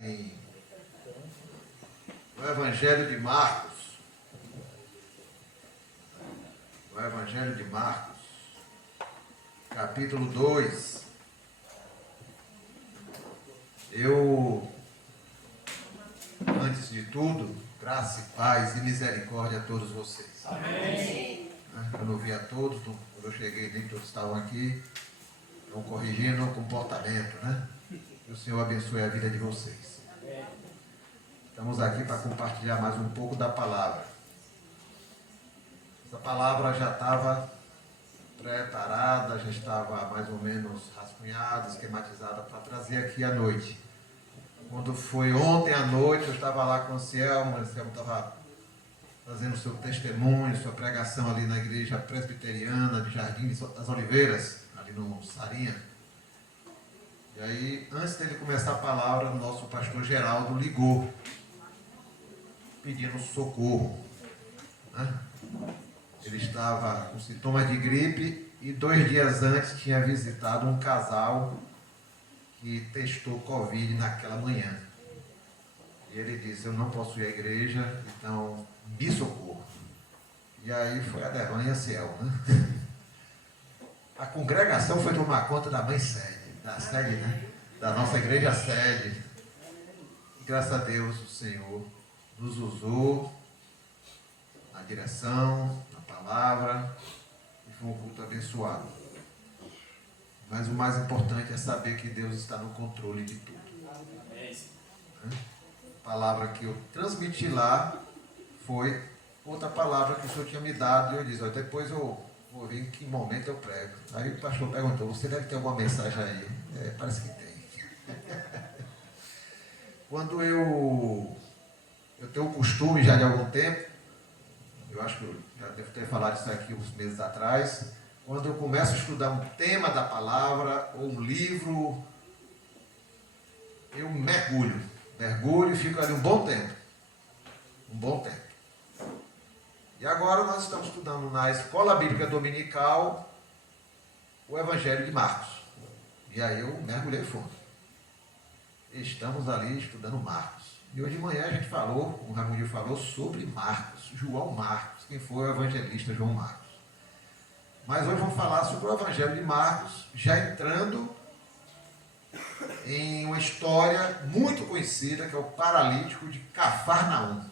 No Evangelho de Marcos, capítulo 2, antes de tudo, graça e paz e misericórdia a todos vocês. Amém. Eu não vi a todos, quando eu cheguei, nem todos estavam aqui, estão corrigindo o comportamento, né? Que o Senhor abençoe a vida de vocês. Estamos aqui para compartilhar mais um pouco da palavra. Essa palavra já estava preparada, já estava mais ou menos rascunhada, esquematizada para trazer aqui à noite. Quando foi ontem à noite, eu estava lá com o Anselmo estava fazendo seu testemunho, sua pregação ali na igreja presbiteriana de Jardim das Oliveiras, ali no Sarinha. E aí, antes dele começar a palavra, o nosso pastor Geraldo ligou, pedindo socorro, né? Ele estava com sintomas de gripe e 2 dias antes tinha visitado um casal que testou Covid naquela manhã. E ele disse: eu não posso ir à igreja, então me socorro. E aí foi a Derlane Ciel, né? A congregação foi tomar conta da mãe sede, da sede, né? Da nossa igreja sede. E graças a Deus o Senhor nos usou na direção, na palavra, e foi um culto abençoado. Mas o mais importante é saber que Deus está no controle de tudo. A palavra que eu transmiti lá foi outra palavra que o Senhor tinha me dado, e eu disse: depois eu vou ver em que momento eu prego. Aí o pastor perguntou: você deve ter alguma mensagem aí? Parece que tem. Quando eu tenho o costume já de algum tempo, eu acho que eu já devo ter falado isso aqui uns meses atrás, quando eu começo a estudar um tema da palavra ou um livro, eu mergulho e fico ali um bom tempo. E agora nós estamos estudando na Escola Bíblica Dominical o Evangelho de Marcos. E aí eu mergulhei fundo. Estamos ali estudando Marcos. E hoje de manhã a gente falou, o Raimundo falou sobre Marcos, João Marcos, quem foi o evangelista João Marcos. Mas hoje vamos falar sobre o Evangelho de Marcos, já entrando em uma história muito conhecida, que é o paralítico de Cafarnaum.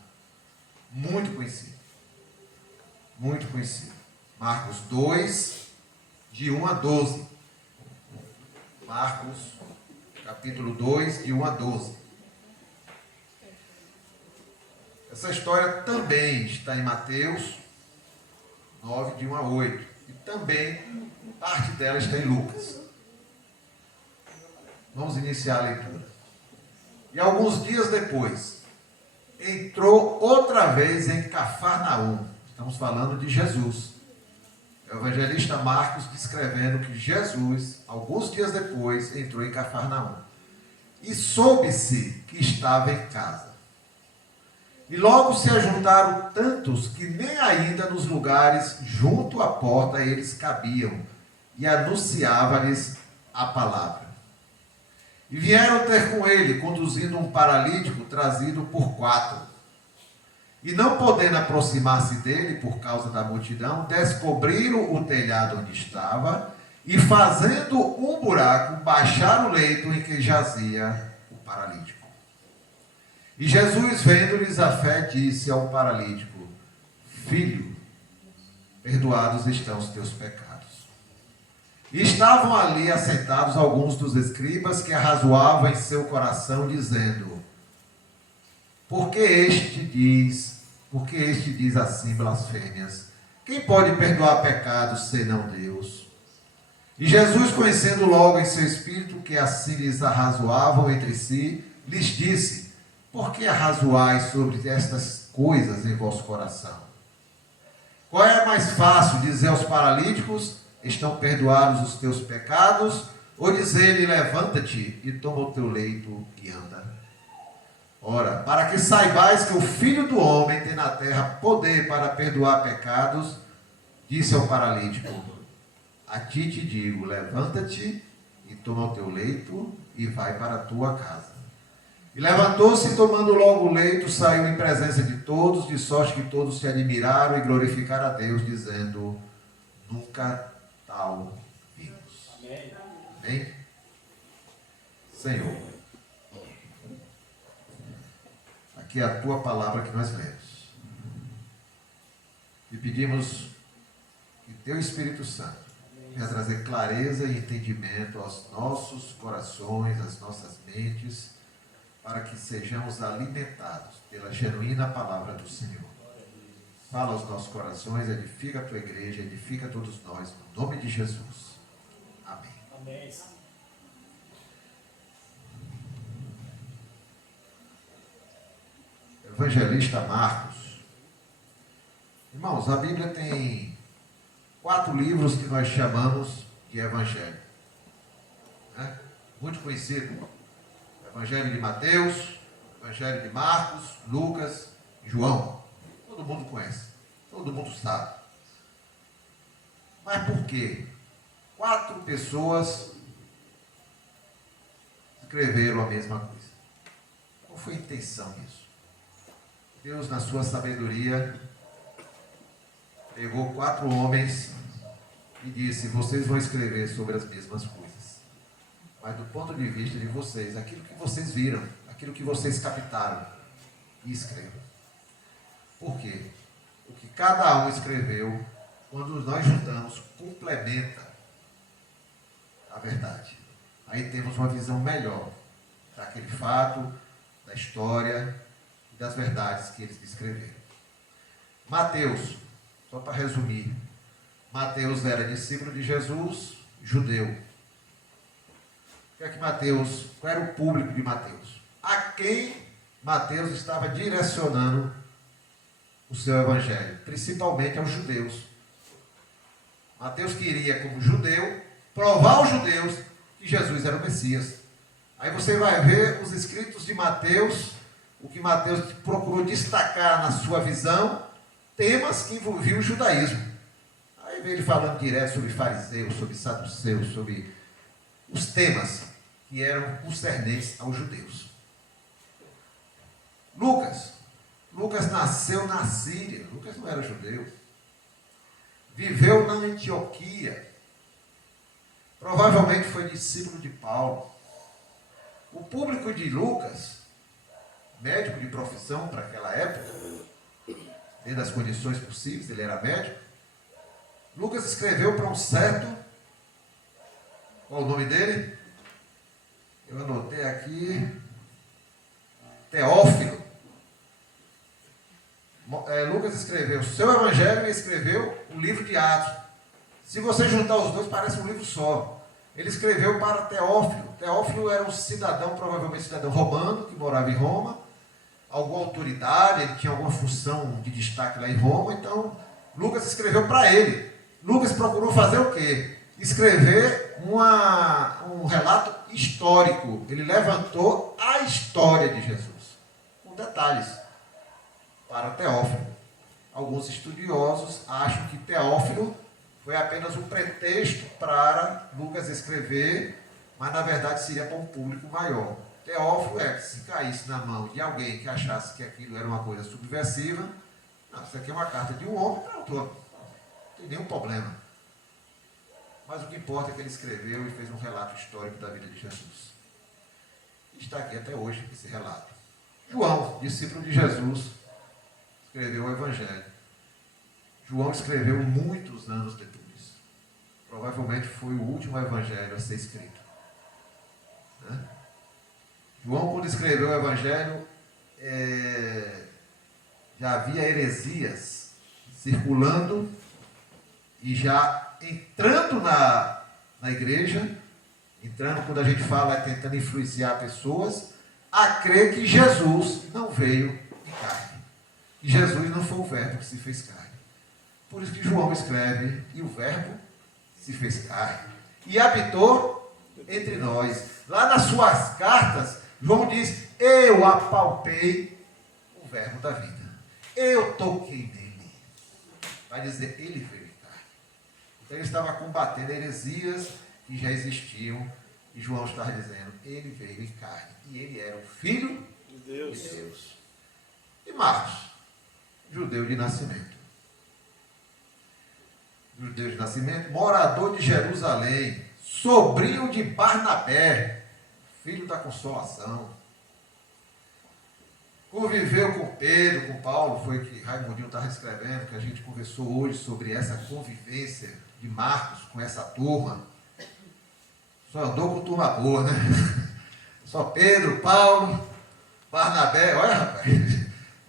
Muito conhecido. Marcos 2, de 1 a 12. Marcos, capítulo 2, de 1 a 12. Essa história também está em Mateus 9, de 1 a 8. E também parte dela está em Lucas. Vamos iniciar a leitura. E alguns dias depois, entrou outra vez em Cafarnaum. Estamos falando de Jesus. É o evangelista Marcos descrevendo que Jesus, alguns dias depois, entrou em Cafarnaum. E soube-se que estava em casa. E logo se ajuntaram tantos que nem ainda nos lugares junto à porta eles cabiam, e anunciava-lhes a palavra. E vieram ter com ele, conduzindo um paralítico trazido por 4. E não podendo aproximar-se dele por causa da multidão, descobriram o telhado onde estava, e fazendo um buraco, baixaram o leito em que jazia o paralítico. E Jesus, vendo-lhes a fé, disse ao paralítico: filho, perdoados estão os teus pecados. E estavam ali assentados alguns dos escribas que arrazoavam em seu coração, dizendo: Por que este diz assim blasfêmias? Quem pode perdoar pecados senão Deus? E Jesus, conhecendo logo em seu espírito que assim lhes arrazoavam entre si, lhes disse: por que arrazoais sobre estas coisas em vosso coração? Qual é mais fácil, dizer aos paralíticos: estão perdoados os teus pecados, ou dizer-lhe: levanta-te e toma o teu leito e anda? Ora, para que saibais que o Filho do Homem tem na terra poder para perdoar pecados, disse ao paralítico: a ti te digo, levanta-te e toma o teu leito e vai para a tua casa. E levantou-se, tomando logo o leito, saiu em presença de todos, de sorte que todos se admiraram e glorificaram a Deus, dizendo: nunca tal vimos. Amém. Amém? Senhor, aqui é a tua palavra que nós lemos. E pedimos que teu Espírito Santo venha trazer clareza e entendimento aos nossos corações, às nossas mentes, para que sejamos alimentados pela genuína palavra do Senhor. Fala aos nossos corações, edifica a tua igreja, edifica todos nós, no nome de Jesus. Amém. Amém. Evangelista Marcos. Irmãos, a Bíblia tem 4 livros que nós chamamos de Evangelho. Né? Muito conhecido. Evangelho de Mateus, Evangelho de Marcos, Lucas e João. Todo mundo conhece, todo mundo sabe. Mas por quê? 4 pessoas escreveram a mesma coisa. Qual foi a intenção disso? Deus, na sua sabedoria, pegou 4 homens e disse: vocês vão escrever sobre as mesmas coisas. Mas do ponto de vista de vocês, aquilo que vocês viram, aquilo que vocês captaram, e escrevam. Por quê? O que cada um escreveu, quando nós juntamos, complementa a verdade. Aí temos uma visão melhor daquele fato, da história e das verdades que eles descreveram. Mateus, só para resumir, Mateus era discípulo de Jesus, judeu. O que é que Mateus, qual era o público de Mateus? A quem Mateus estava direcionando o seu evangelho? Principalmente aos judeus. Mateus queria, como judeu, provar aos judeus que Jesus era o Messias. Aí você vai ver os escritos de Mateus, o que Mateus procurou destacar na sua visão, temas que envolviam o judaísmo. Aí vem ele falando direto sobre fariseus, sobre saduceus, sobre os temas que eram concernentes aos judeus. Lucas nasceu na Síria. Lucas não era judeu. Viveu na Antioquia. Provavelmente foi discípulo de Paulo. O público de Lucas, médico de profissão para aquela época, dentro das condições possíveis, ele era médico. Lucas escreveu para um certo, qual o nome dele? Eu anotei aqui, Teófilo. Lucas escreveu o seu evangelho e escreveu o livro de Atos. Se você juntar os dois, parece um livro só. Ele escreveu para Teófilo. Teófilo era um cidadão, provavelmente cidadão romano, que morava em Roma. Alguma autoridade, ele tinha alguma função de destaque lá em Roma. Então, Lucas escreveu para ele. Lucas procurou fazer o quê? Escrever um relato histórico. Ele levantou a história de Jesus, com detalhes, para Teófilo. Alguns estudiosos acham que Teófilo foi apenas um pretexto para Lucas escrever, mas na verdade seria para um público maior. Teófilo se caísse na mão de alguém que achasse que aquilo era uma coisa subversiva, não, isso aqui é uma carta de um homem para outro. Não tem nenhum problema. Mas o que importa é que ele escreveu e fez um relato histórico da vida de Jesus. Está aqui até hoje esse relato. João, discípulo de Jesus, escreveu o Evangelho. João escreveu muitos anos depois. Provavelmente foi o último Evangelho a ser escrito. Né? João, quando escreveu o Evangelho, já havia heresias circulando e já entrando na igreja, entrando, quando a gente fala, é tentando influenciar pessoas a crer que Jesus não veio em carne. Que Jesus não foi o verbo que se fez carne. Por isso que João escreve, e o verbo se fez carne e habitou entre nós. Lá nas suas cartas, João diz: eu apalpei o verbo da vida. Eu toquei nele. Vai dizer, ele veio em carne. Então ele estava combatendo heresias que já existiam. E João estava dizendo, ele veio em carne. E ele era o Filho Deus. E Marcos, judeu de nascimento. Judeu de nascimento, morador de Jerusalém, sobrinho de Barnabé, filho da consolação. Conviveu com Pedro, com Paulo, foi o que Raimundinho estava escrevendo, que a gente conversou hoje sobre essa convivência de Marcos com essa turma. Só andou com turma boa, né? Só Pedro, Paulo, Barnabé, olha rapaz,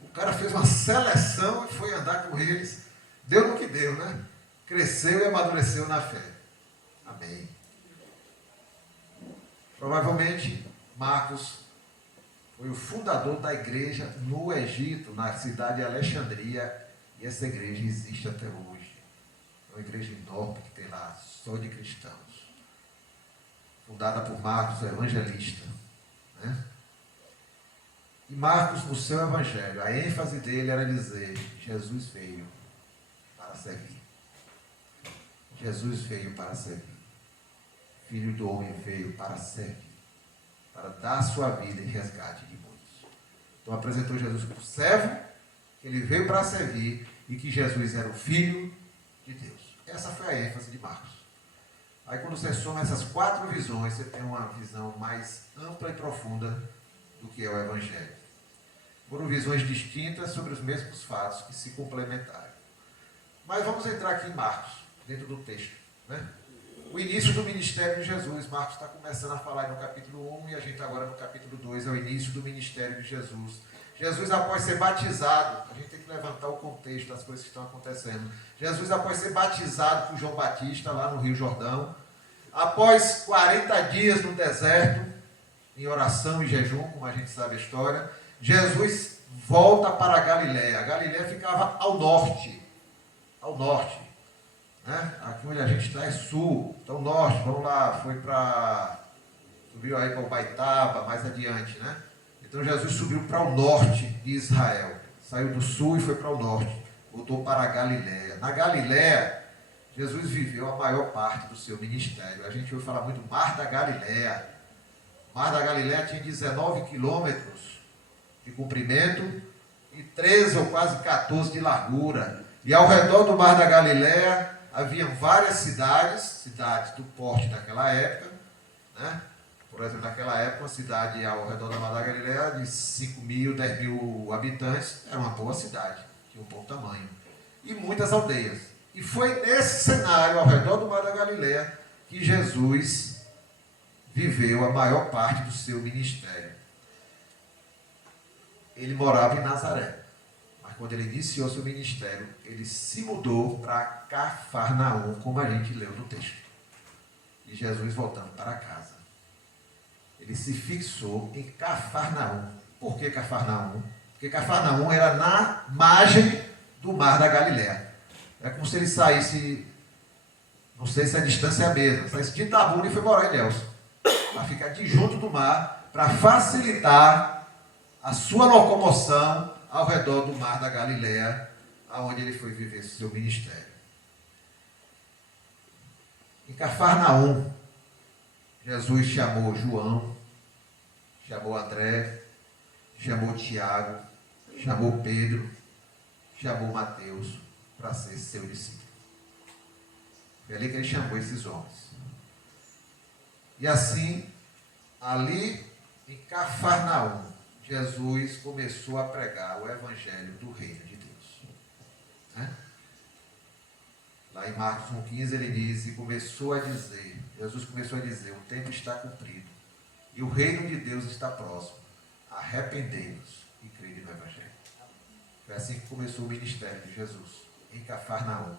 o cara fez uma seleção e foi andar com eles, deu no que deu, né? Cresceu e amadureceu na fé. Amém. Provavelmente, Marcos foi o fundador da igreja no Egito, na cidade de Alexandria, e essa igreja existe até hoje. É uma igreja enorme que tem lá, só de cristãos. Fundada por Marcos, o evangelista. Né? E Marcos, no seu evangelho, a ênfase dele era dizer: Jesus veio para servir. Jesus veio para servir. Filho do homem veio para servir, para dar sua vida em resgate de muitos. Então apresentou Jesus como servo, que ele veio para servir e que Jesus era o Filho de Deus. Essa foi a ênfase de Marcos. Aí quando você soma essas 4 visões, você tem uma visão mais ampla e profunda do que é o Evangelho. Foram visões distintas sobre os mesmos fatos que se complementaram. Mas vamos entrar aqui em Marcos, dentro do texto, né? O início do ministério de Jesus. Marcos está começando a falar no capítulo 1 e a gente agora no capítulo 2, é o início do ministério de Jesus. Jesus, após ser batizado, a gente tem que levantar o contexto das coisas que estão acontecendo. Jesus, após ser batizado por João Batista, lá no Rio Jordão, após 40 dias no deserto, em oração e jejum, como a gente sabe a história, Jesus volta para a Galiléia. A Galiléia ficava ao norte, né? Aqui onde a gente está é sul, então norte, vamos lá, subiu aí para o Baitaba, mais adiante, né? Então Jesus subiu para o norte de Israel, saiu do sul e foi para o norte, voltou para a Galiléia. Na Galiléia, Jesus viveu a maior parte do seu ministério. A gente ouve falar muito do Mar da Galiléia. O Mar da Galiléia tinha 19 quilômetros de comprimento e 13 ou quase 14 de largura. E ao redor do Mar da Galiléia haviam várias cidades do porte daquela época, né? Por exemplo, naquela época, uma cidade ao redor da Mar da Galiléia de 5 mil, 10 mil habitantes, era uma boa cidade, tinha um bom tamanho. E muitas aldeias. E foi nesse cenário, ao redor do Mar da Galiléia, que Jesus viveu a maior parte do seu ministério. Ele morava em Nazaré. Mas quando ele iniciou seu ministério, ele se mudou para Cafarnaum, como a gente leu no texto. E Jesus voltando para casa. Ele se fixou em Cafarnaum. Por que Cafarnaum? Porque Cafarnaum era na margem do Mar da Galiléia. É como se ele saísse, não sei se a distância é a mesma, saísse de Itabuna e foi morar em Ilhéus. Para ficar de junto do mar, para facilitar a sua locomoção ao redor do Mar da Galiléia, aonde ele foi viver seu ministério. Em Cafarnaum, Jesus chamou João, chamou André, chamou Tiago, chamou Pedro, chamou Mateus para ser seu discípulo. Foi ali que ele chamou esses homens. E assim, ali em Cafarnaum, Jesus começou a pregar o evangelho do reino de Deus. Né? Lá em Marcos 1,15 ele diz, Jesus começou a dizer, o tempo está cumprido e o reino de Deus está próximo. Arrependei-vos e crede no evangelho. Foi assim que começou o ministério de Jesus, em Cafarnaum.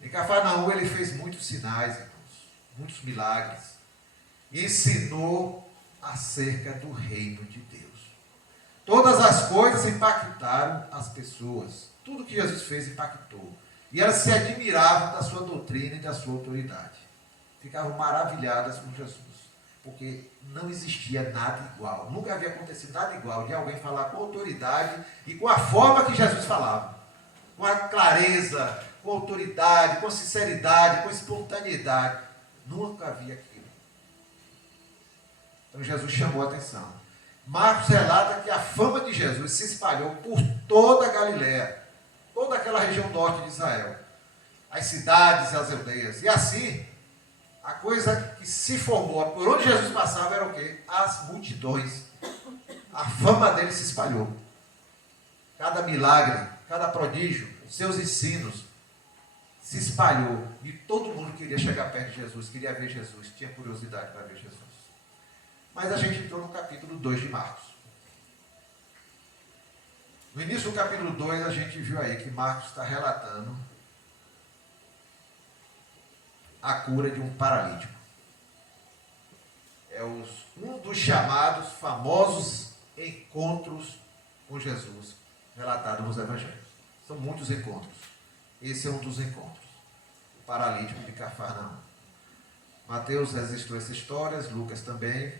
Em Cafarnaum ele fez muitos sinais, irmãos, muitos milagres, e ensinou acerca do reino de Deus. Todas as coisas impactaram as pessoas. Tudo que Jesus fez impactou. E elas se admiravam da sua doutrina e da sua autoridade. Ficavam maravilhadas com Jesus. Porque não existia nada igual. Nunca havia acontecido nada igual de alguém falar com autoridade e com a forma que Jesus falava. Com a clareza, com a autoridade, com a sinceridade, com a espontaneidade. Nunca havia aquilo. Então Jesus chamou a atenção. Marcos relata que a fama de Jesus se espalhou por toda a Galiléia, toda aquela região norte de Israel, as cidades e as aldeias. E assim, a coisa que se formou, por onde Jesus passava era o quê? As multidões. A fama dele se espalhou. Cada milagre, cada prodígio, seus ensinos, se espalhou. E todo mundo queria chegar perto de Jesus, queria ver Jesus, tinha curiosidade para ver Jesus. Mas a gente entrou no capítulo 2 de Marcos. No início do capítulo 2, a gente viu aí que Marcos está relatando a cura de um paralítico. É um dos chamados famosos encontros com Jesus, relatado nos evangelhos. São muitos encontros. Esse é um dos encontros. O paralítico de Cafarnaum. Mateus registrou essa história, Lucas também,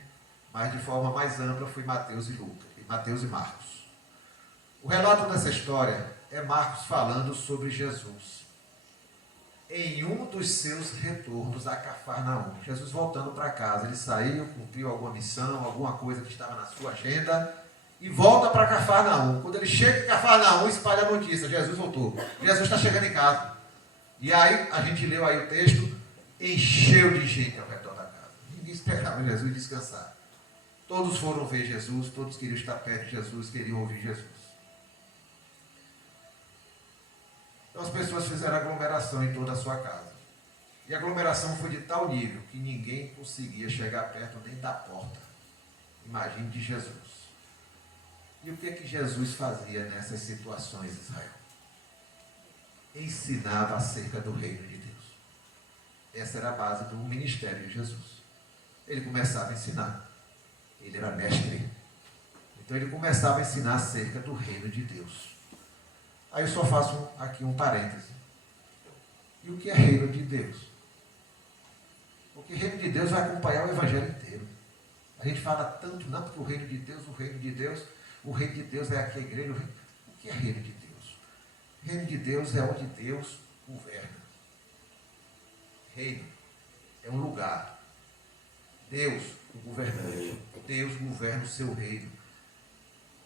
mas de forma mais ampla foi Mateus e Marcos. O relato dessa história é Marcos falando sobre Jesus em um dos seus retornos a Cafarnaum. Jesus voltando para casa, ele saiu, cumpriu alguma missão, alguma coisa que estava na sua agenda e volta para Cafarnaum. Quando ele chega em Cafarnaum, espalha a notícia, Jesus voltou. Jesus está chegando em casa. E aí, a gente leu aí o texto, encheu de gente ao redor da casa. Ninguém esperava Jesus descansar. Todos foram ver Jesus, todos queriam estar perto de Jesus, queriam ouvir Jesus. Então as pessoas fizeram aglomeração em toda a sua casa. E a aglomeração foi de tal nível que ninguém conseguia chegar perto nem da porta. Imagine de Jesus. E o que Jesus fazia nessas situações, Israel? Ensinava acerca do reino de Deus. Essa era a base do ministério de Jesus. Ele começava a ensinar. Ele era mestre. Então ele começava a ensinar acerca do reino de Deus. Aí eu só faço aqui um parêntese. E o que é reino de Deus? Porque o reino de Deus vai acompanhar o evangelho inteiro. A gente fala tanto, não, porque o reino de Deus é aqui a igreja. O que é reino de Deus? O reino de Deus é onde Deus governa. Reino é um lugar. Deus, o governante. Deus governa o seu reino.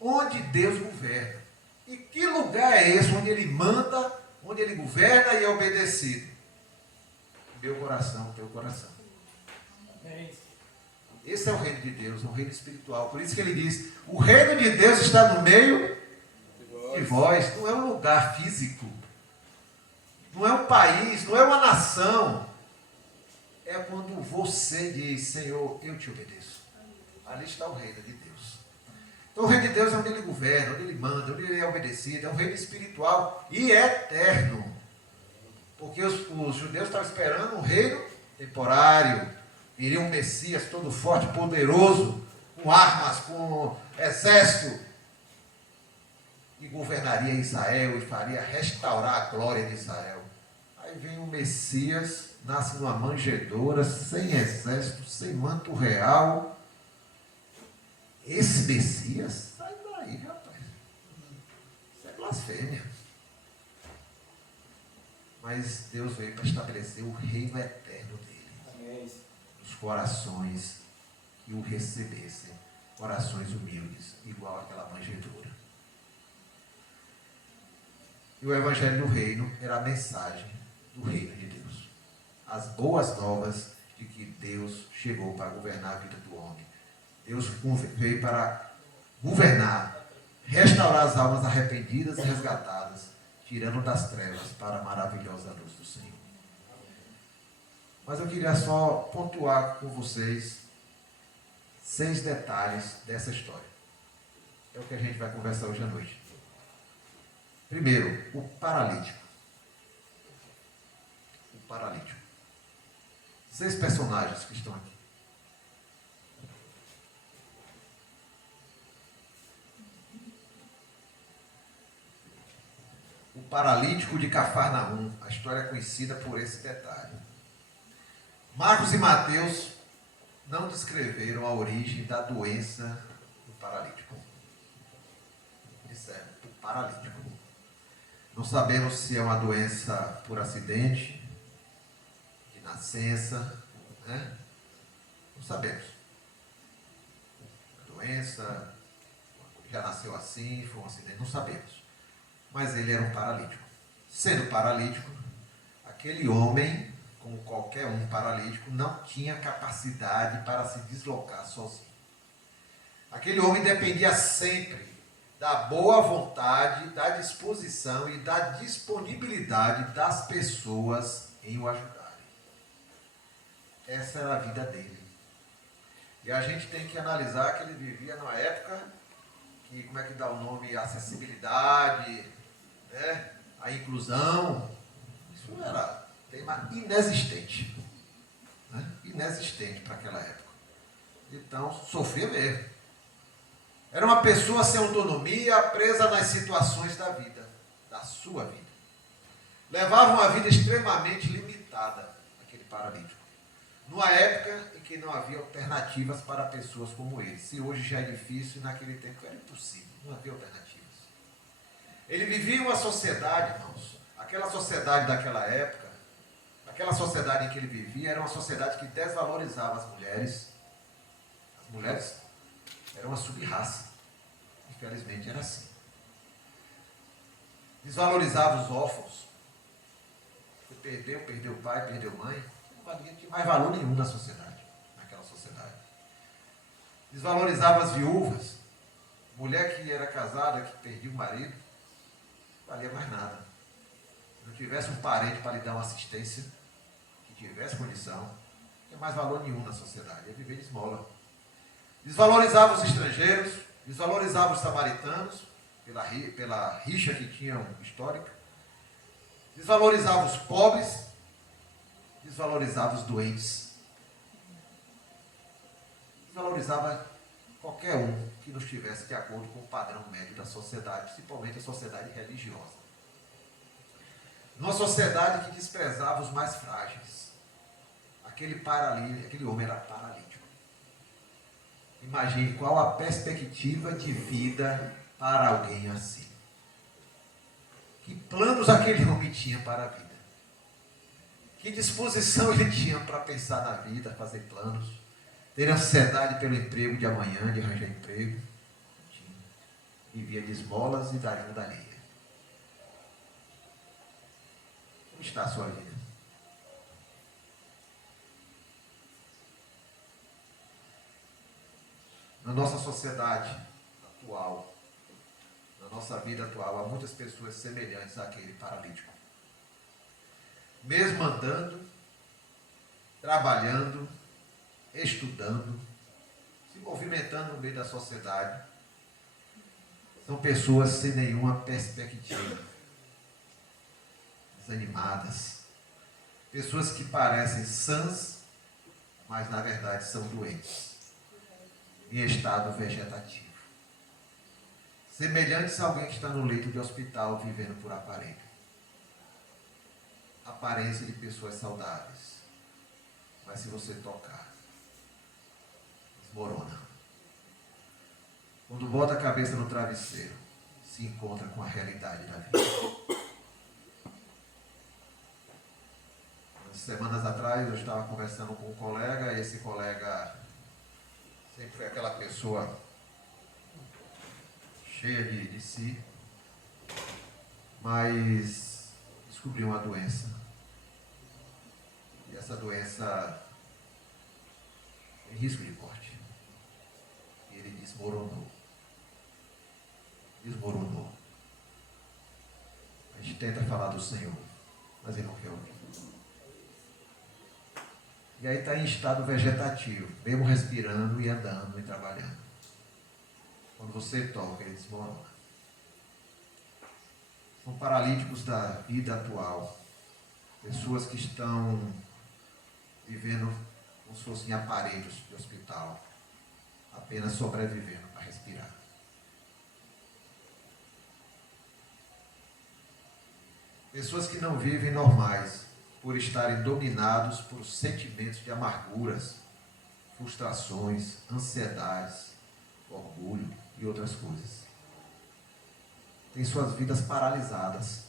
Onde Deus governa. E que lugar é esse onde ele manda, onde ele governa e é obedecido? Meu coração, teu coração. Esse é o reino de Deus, é um reino espiritual. Por isso que ele diz, o reino de Deus está no meio de vós. Não é um lugar físico. Não é um país, não é uma nação. É quando você diz, Senhor, eu te obedeço. Ali está o reino de Deus. Então o reino de Deus é onde ele governa, onde ele manda, onde ele é obedecido. É um reino espiritual e eterno. Porque os judeus estavam esperando um reino temporário. Viria um Messias todo forte, poderoso, com armas, com exército. E governaria Israel e faria restaurar a glória de Israel. Aí vem o Messias, nasce numa manjedoura, sem exército, sem manto real. Esse Messias, sai daí, rapaz. Isso é blasfêmia. Mas Deus veio para estabelecer o reino eterno dele. Amém. Os corações que o recebessem. Corações humildes, igual aquela manjedoura. E o evangelho do reino era a mensagem do reino de Deus. As boas novas de que Deus chegou para governar a vida do homem. Deus veio para governar, restaurar as almas arrependidas e resgatadas, tirando das trevas para a maravilhosa luz do Senhor. Mas eu queria só pontuar com vocês 6 detalhes dessa história. É o que a gente vai conversar hoje à noite. Primeiro, o paralítico. O paralítico. 6 personagens que estão aqui. O paralítico de Cafarnaum. A história é conhecida por esse detalhe. Marcos e Mateus não descreveram a origem da doença do paralítico. Disseram, o paralítico. Não sabemos se é uma doença por acidente, de nascença, né? Não sabemos. doença, já nasceu assim, foi um acidente, não sabemos. Mas ele era um paralítico. Sendo paralítico, aquele homem, como qualquer um paralítico, não tinha capacidade para se deslocar sozinho. Aquele homem dependia sempre da boa vontade, da disposição e da disponibilidade das pessoas em o ajudarem. Essa era a vida dele. E a gente tem que analisar que ele vivia numa época que, como é que dá o nome, acessibilidade, né? A inclusão, isso era tema inexistente. Né? Inexistente para aquela época. Então, sofria mesmo. Era uma pessoa sem autonomia, presa nas situações da vida, da sua vida. Levava uma vida extremamente limitada, aquele paralítico. Numa época em que não havia alternativas para pessoas como ele. Se hoje já é difícil, naquele tempo era impossível, não havia alternativas. Ele vivia em uma sociedade, irmãos, aquela sociedade daquela época, aquela sociedade em que ele vivia, era uma sociedade que desvalorizava as mulheres. As mulheres era uma sub-raça. Infelizmente era assim. Desvalorizava os órfãos. Você perdeu pai, perdeu mãe. Não tinha mais valor nenhum na sociedade, naquela sociedade. Desvalorizava as viúvas. Mulher que era casada, que perdia o marido, não valia mais nada. Se não tivesse um parente para lhe dar uma assistência, que tivesse condição, não tinha mais valor nenhum na sociedade. Ia viver de esmola. Desvalorizava os estrangeiros, desvalorizava os samaritanos, pela rixa que tinham histórica, desvalorizava os pobres, desvalorizava os doentes, desvalorizava qualquer um que não estivesse de acordo com o padrão médio da sociedade, principalmente a sociedade religiosa. Numa sociedade que desprezava os mais frágeis, aquele homem era paralítico. Imagine qual a perspectiva de vida para alguém assim. Que planos aquele homem tinha para a vida? Que disposição ele tinha para pensar na vida, fazer planos? Ter ansiedade pelo emprego de amanhã, de arranjar emprego? Tinha. Vivia de esmolas e da ajuda alheia. Como está a sua vida? Na nossa sociedade atual, na nossa vida atual, há muitas pessoas semelhantes àquele paralítico. Mesmo andando, trabalhando, estudando, se movimentando no meio da sociedade, são pessoas sem nenhuma perspectiva, desanimadas, pessoas que parecem sãs, mas na verdade são doentes, em estado vegetativo. Semelhantes a alguém que está no leito de hospital vivendo por aparelho. Aparência de pessoas saudáveis. Mas se você tocar, desmorona. Quando bota a cabeça no travesseiro, se encontra com a realidade da vida. Semanas atrás eu estava conversando com um colega, e esse colega sempre foi aquela pessoa cheia de si, mas descobriu uma doença. E essa doença tem risco de morte. E ele desmoronou. Desmoronou. A gente tenta falar do Senhor, mas ele não quer ouvir. E aí está em estado vegetativo, mesmo respirando e andando e trabalhando. Quando você toca, ele desmorona. São paralíticos da vida atual. Pessoas que estão vivendo como se fossem aparelhos de hospital, apenas sobrevivendo para respirar. Pessoas que não vivem normais, por estarem dominados por sentimentos de amarguras, frustrações, ansiedades, orgulho e outras coisas. Tem suas vidas paralisadas,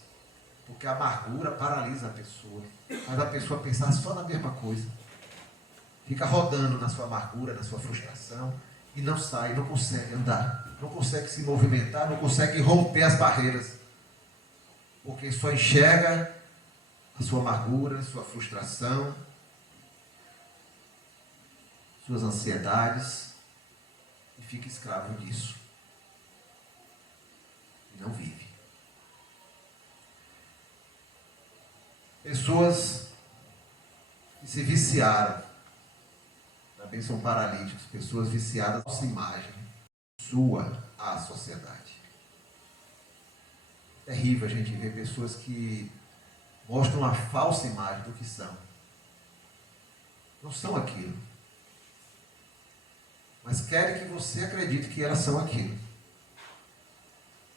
porque a amargura paralisa a pessoa, faz a pessoa pensar só na mesma coisa. Fica rodando na sua amargura, na sua frustração, e não sai, não consegue andar, não consegue se movimentar, não consegue romper as barreiras, porque só enxerga a sua amargura, sua frustração, suas ansiedades, e fica escravo disso. E não vive. Pessoas que se viciaram, também são paralíticos, pessoas viciadas nessa imagem sua à sociedade. É terrível a gente ver pessoas que mostram uma falsa imagem do que são. Não são aquilo. Mas querem que você acredite que elas são aquilo.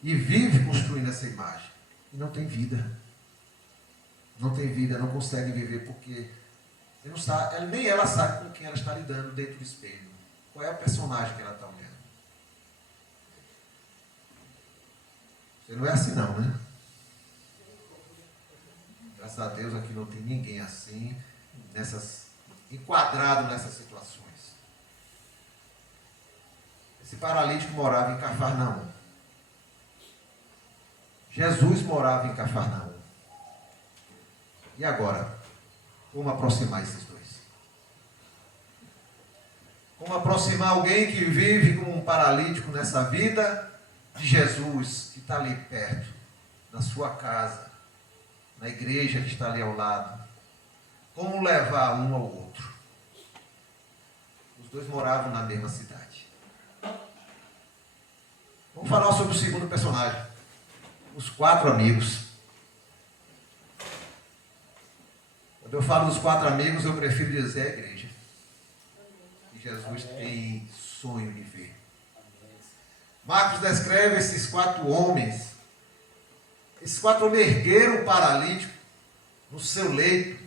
E vive construindo essa imagem. E não tem vida. Não tem vida, não consegue viver porque não sabe, nem ela sabe com quem ela está lidando dentro do espelho. Qual é a personagem que ela está olhando? Você não é assim não, né? Graças a Deus aqui não tem ninguém assim, enquadrado nessas situações. Esse paralítico morava em Cafarnaum. Jesus morava em Cafarnaum. E agora? Como aproximar esses dois? Como aproximar alguém que vive como um paralítico nessa vida de Jesus, que está ali perto, na sua casa, na igreja que está ali ao lado? Como levar um ao outro? Os dois moravam na mesma cidade. Vamos falar sobre o segundo personagem. Os 4 amigos. Quando eu falo dos 4 amigos, eu prefiro dizer a igreja. Que Jesus tem sonho de ver. Marcos descreve esses 4 homens. Esses 4 homens ergueram o paralítico no seu leito.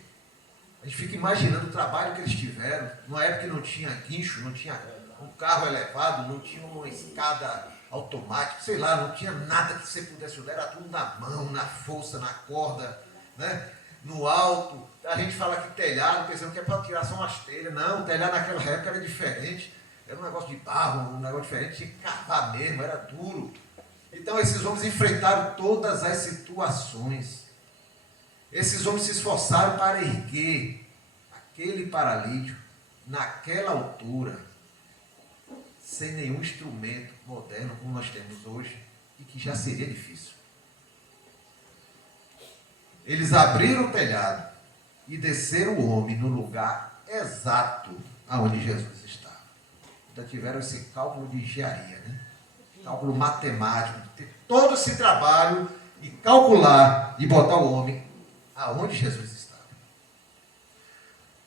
A gente fica imaginando o trabalho que eles tiveram. Numa época que não tinha guincho, não tinha um carro elevado, não tinha uma escada automática, sei lá, não tinha nada que você pudesse usar. Era tudo na mão, na força, na corda, né? No alto. A gente fala que telhado, pensando que é para tirar só umas telhas. Não, o telhado naquela época era diferente. Era um negócio de barro, um negócio diferente, tinha que cavar mesmo, era duro. Então esses homens enfrentaram todas as situações. Esses homens se esforçaram para erguer aquele paralítico naquela altura, sem nenhum instrumento moderno como nós temos hoje, e que já seria difícil. Eles abriram o telhado e desceram o homem no lugar exato aonde Jesus estava. Então tiveram esse cálculo de engenharia, né? Cálculo matemático, de ter todo esse trabalho e calcular e botar o homem aonde Jesus estava.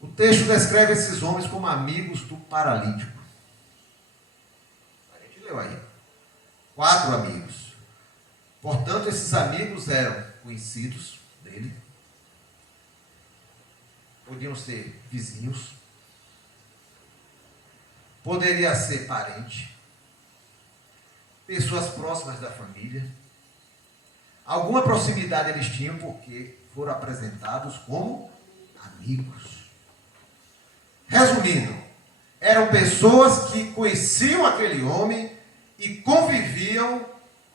O texto descreve esses homens como amigos do paralítico. A gente leu aí. 4 amigos. Portanto, esses amigos eram conhecidos dele. Podiam ser vizinhos. Poderia ser parente. Pessoas próximas da família. Alguma proximidade eles tinham porque foram apresentados como amigos. Resumindo, eram pessoas que conheciam aquele homem e conviviam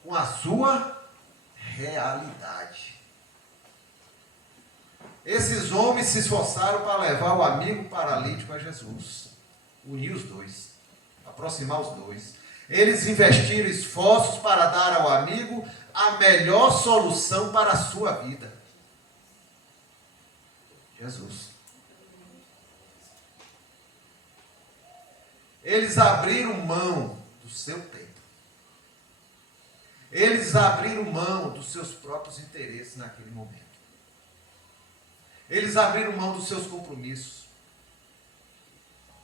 com a sua realidade. Esses homens se esforçaram para levar o amigo paralítico a Jesus. Unir os dois, aproximar os dois. Eles investiram esforços para dar ao amigo a melhor solução para a sua vida. Jesus. Eles abriram mão do seu tempo. Eles abriram mão dos seus próprios interesses naquele momento. Eles abriram mão dos seus compromissos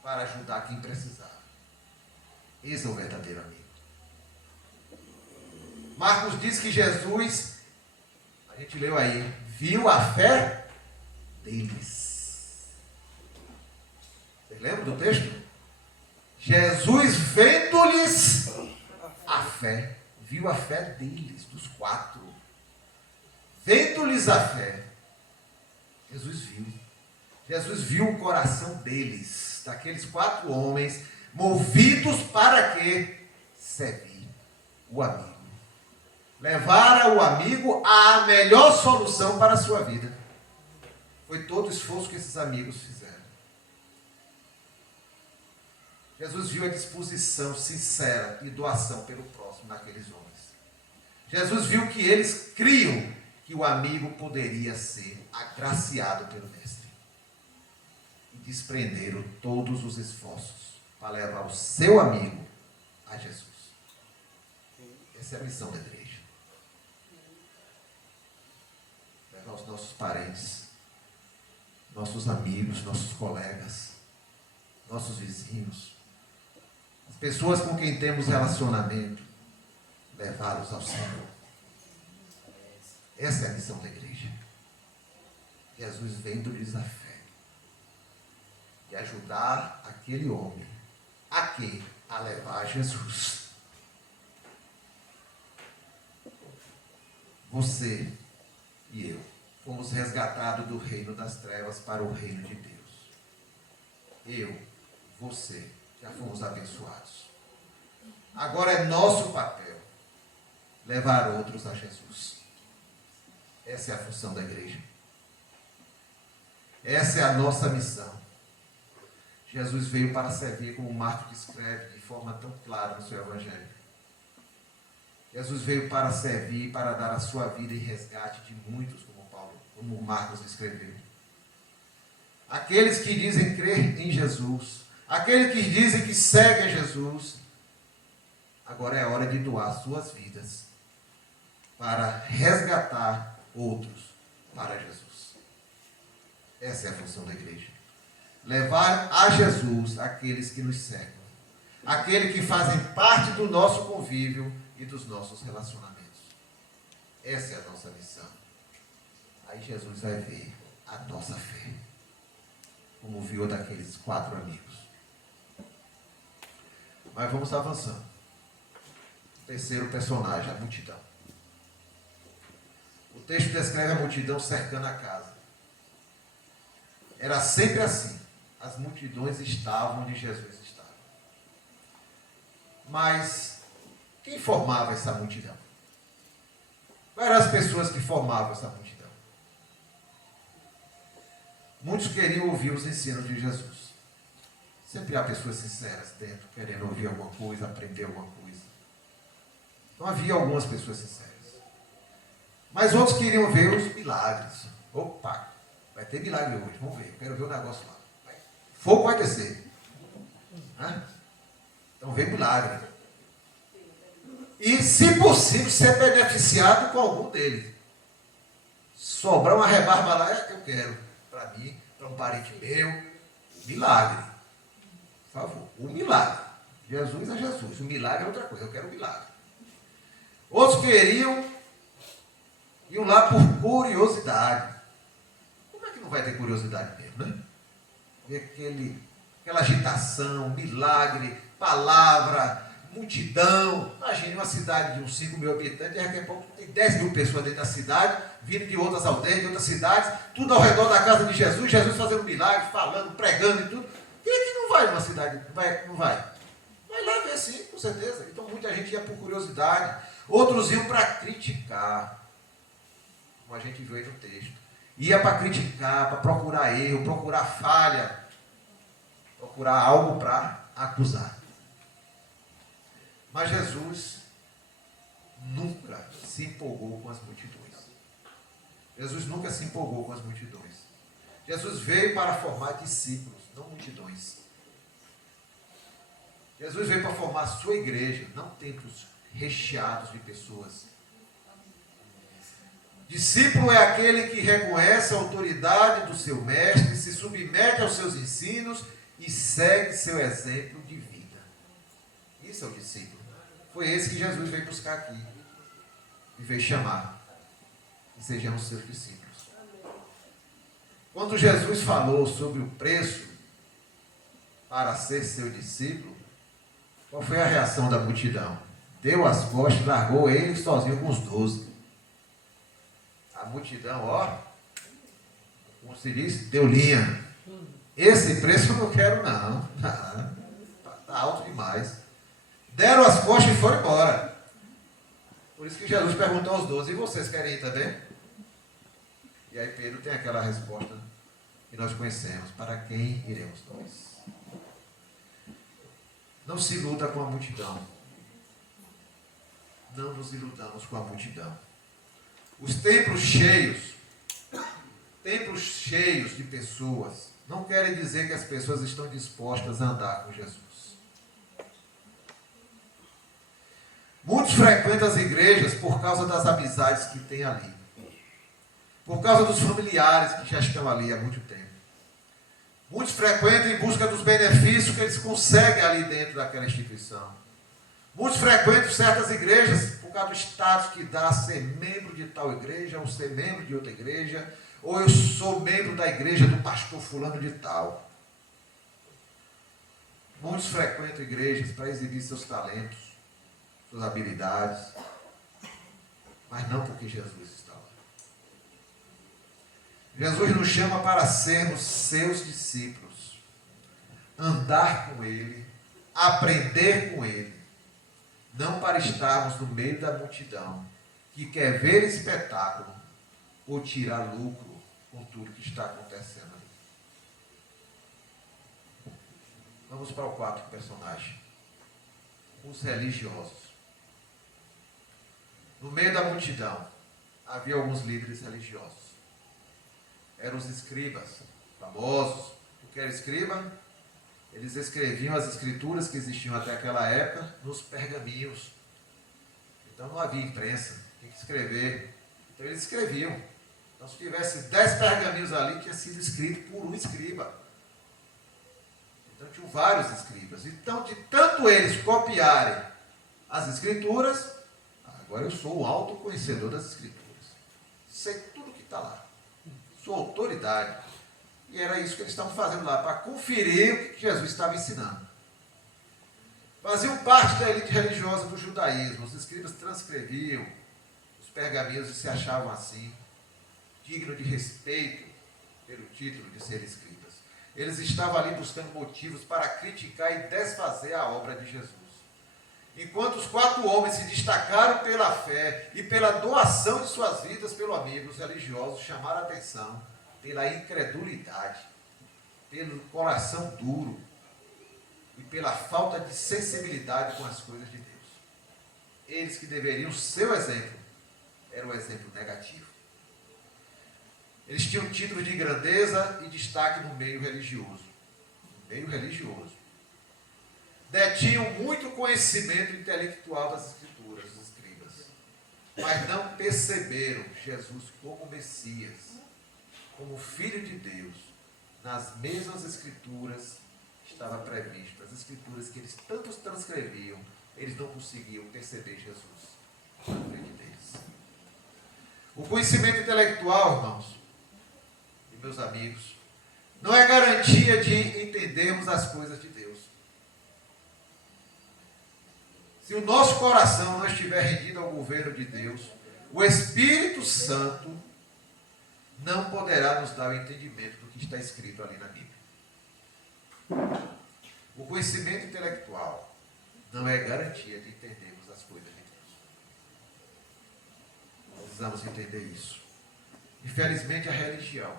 para ajudar quem precisava. Esse é o verdadeiro amigo. Marcos diz que Jesus, a gente leu aí, viu a fé deles. Vocês lembram do texto? Jesus vendo-lhes a fé, viu a fé deles, dos 4. Vendo-lhes a fé, Jesus viu. Jesus viu o coração deles, daqueles 4 homens, Movidos para quê? Servir o amigo. Levar o amigo à melhor solução para a sua vida. Foi todo o esforço que esses amigos fizeram. Jesus viu a disposição sincera e doação pelo próximo naqueles homens. Jesus viu que eles criam que o amigo poderia ser agraciado pelo Mestre. E desprenderam todos os esforços para levar o seu amigo a Jesus. Essa é a missão da igreja. Levar os nossos parentes, nossos amigos, nossos colegas, nossos vizinhos, as pessoas com quem temos relacionamento, levá-los ao Senhor. Essa é a missão da igreja. Jesus vendo-lhes a fé e ajudar aquele homem a quê? A levar a Jesus. Você e eu fomos resgatados do reino das trevas para o reino de Deus. Eu, você, já fomos abençoados. Agora é nosso papel levar outros a Jesus. Essa é a função da igreja. Essa é a nossa missão. Jesus veio para servir, como Marcos descreve de forma tão clara no seu evangelho. Jesus veio para servir e para dar a sua vida em resgate de muitos, como Marcos escreveu. Aqueles que dizem crer em Jesus, aqueles que dizem que seguem Jesus, agora é hora de doar suas vidas para resgatar outros para Jesus. Essa é a função da igreja. Levar a Jesus aqueles que nos cercam, aqueles que fazem parte do nosso convívio e dos nossos relacionamentos. Essa é a nossa missão. Aí Jesus vai ver a nossa fé, como viu daqueles 4 amigos. Mas vamos avançando. O terceiro personagem, a multidão. O texto descreve a multidão cercando a casa. Era sempre assim. As multidões estavam onde Jesus estava. Mas quem formava essa multidão? Quais eram as pessoas que formavam essa multidão? Muitos queriam ouvir os ensinos de Jesus. Sempre há pessoas sinceras dentro, querendo ouvir alguma coisa, aprender alguma coisa. Então havia algumas pessoas sinceras. Mas outros queriam ver os milagres. Opa, vai ter milagre hoje, vamos ver, eu quero ver o negócio lá. Fogo vai descer. Então vem milagre. E, se possível, ser beneficiado com algum deles. Sobrar uma rebarba lá, eu quero. Para mim, para um parente meu. Milagre. Por favor. O milagre. Jesus é Jesus. O milagre é outra coisa. Eu quero o milagre. Outros iam lá por curiosidade. Como é que não vai ter curiosidade mesmo, né? Ver aquela agitação, milagre, palavra, multidão. Imagine uma cidade de uns 5 mil habitantes, de repente tem 10 mil pessoas dentro da cidade, vindo de outras aldeias, de outras cidades, tudo ao redor da casa de Jesus, Jesus fazendo milagre, falando, pregando e tudo. Quem é que não vai numa cidade? Não vai? Vai lá ver sim, com certeza. Então muita gente ia por curiosidade, outros iam para criticar, como a gente viu aí no texto. Ia para criticar, para procurar erro, procurar falha, procurar algo para acusar. Mas Jesus nunca se empolgou com as multidões. Jesus nunca se empolgou com as multidões. Jesus veio para formar discípulos, não multidões. Jesus veio para formar a sua igreja, não templos recheados de pessoas. Discípulo é aquele que reconhece a autoridade do seu mestre, se submete aos seus ensinos e segue seu exemplo de vida. Isso é o discípulo. Foi esse que Jesus veio buscar aqui e veio chamar. E sejamos seus discípulos. Quando Jesus falou sobre o preço para ser seu discípulo, qual foi a reação da multidão? Deu as costas, largou ele sozinho com os 12. A multidão, como se diz, deu linha. Esse preço eu não quero não. Tá está alto demais. Deram as costas e foram embora. Por isso que Jesus perguntou aos 12, e vocês querem ir também? E aí Pedro tem aquela resposta que nós conhecemos, para quem iremos nós? Não se iluda com a multidão. Não nos iludamos com a multidão. Os templos cheios de pessoas, não querem dizer que as pessoas estão dispostas a andar com Jesus. Muitos frequentam as igrejas por causa das amizades que tem ali. Por causa dos familiares que já estão ali há muito tempo. Muitos frequentam em busca dos benefícios que eles conseguem ali dentro daquela instituição. Muitos frequentam certas igrejas por causa do status que dá ser membro de tal igreja, ou ser membro de outra igreja, ou eu sou membro da igreja do pastor fulano de tal. Muitos frequentam igrejas para exibir seus talentos, suas habilidades, mas não porque Jesus está lá. Jesus nos chama para sermos seus discípulos, andar com Ele, aprender com Ele, não para estarmos no meio da multidão que quer ver espetáculo ou tirar lucro com tudo que está acontecendo ali. Vamos para o quarto personagem. Os religiosos. No meio da multidão havia alguns líderes religiosos. Eram os escribas, famosos. O que era escriba? Eles escreviam as escrituras que existiam até aquela época nos pergaminhos. Então não havia imprensa, tinha que escrever. Então eles escreviam. Então se tivesse 10 pergaminhos ali, tinha sido escrito por um escriba. Então tinham vários escribas. Então de tanto eles copiarem as escrituras, agora eu sou o autoconhecedor das escrituras. Sei tudo que está lá. Sou autoridade. E era isso que eles estavam fazendo lá, para conferir o que Jesus estava ensinando. Faziam parte da elite religiosa do judaísmo. Os escribas transcreviam os pergaminhos e se achavam assim, dignos de respeito pelo título de ser escribas. Eles estavam ali buscando motivos para criticar e desfazer a obra de Jesus. Enquanto os 4 homens se destacaram pela fé e pela doação de suas vidas pelo amigo, os religiosos chamaram a atenção pela incredulidade, pelo coração duro e pela falta de sensibilidade com as coisas de Deus. Eles que deveriam ser o exemplo, era o exemplo negativo. Eles tinham títulos de grandeza e destaque no meio religioso. No meio religioso. Detinham muito conhecimento intelectual das Escrituras, os escribas, mas não perceberam Jesus como Messias, como Filho de Deus, nas mesmas Escrituras estava previsto. As Escrituras que eles tanto transcreviam, eles não conseguiam perceber Jesus na frente deles. O conhecimento intelectual, irmãos e meus amigos, não é garantia de entendermos as coisas de Deus. Se o nosso coração não estiver rendido ao governo de Deus, o Espírito Santo não poderá nos dar o entendimento do que está escrito ali na Bíblia. O conhecimento intelectual não é garantia de entendermos as coisas de Deus. Precisamos entender isso. Infelizmente, a religião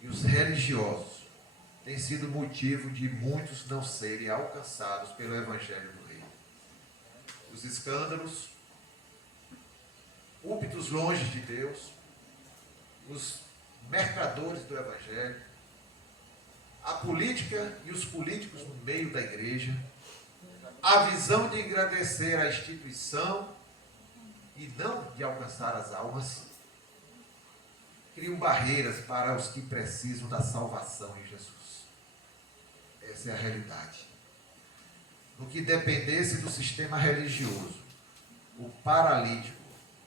e os religiosos têm sido motivo de muitos não serem alcançados pelo Evangelho do Reino. Os escândalos, púlpitos longe de Deus, os mercadores do Evangelho, a política e os políticos no meio da igreja, a visão de engrandecer a instituição e não de alcançar as almas, criam barreiras para os que precisam da salvação em Jesus. Essa é a realidade. No que dependesse do sistema religioso, o paralítico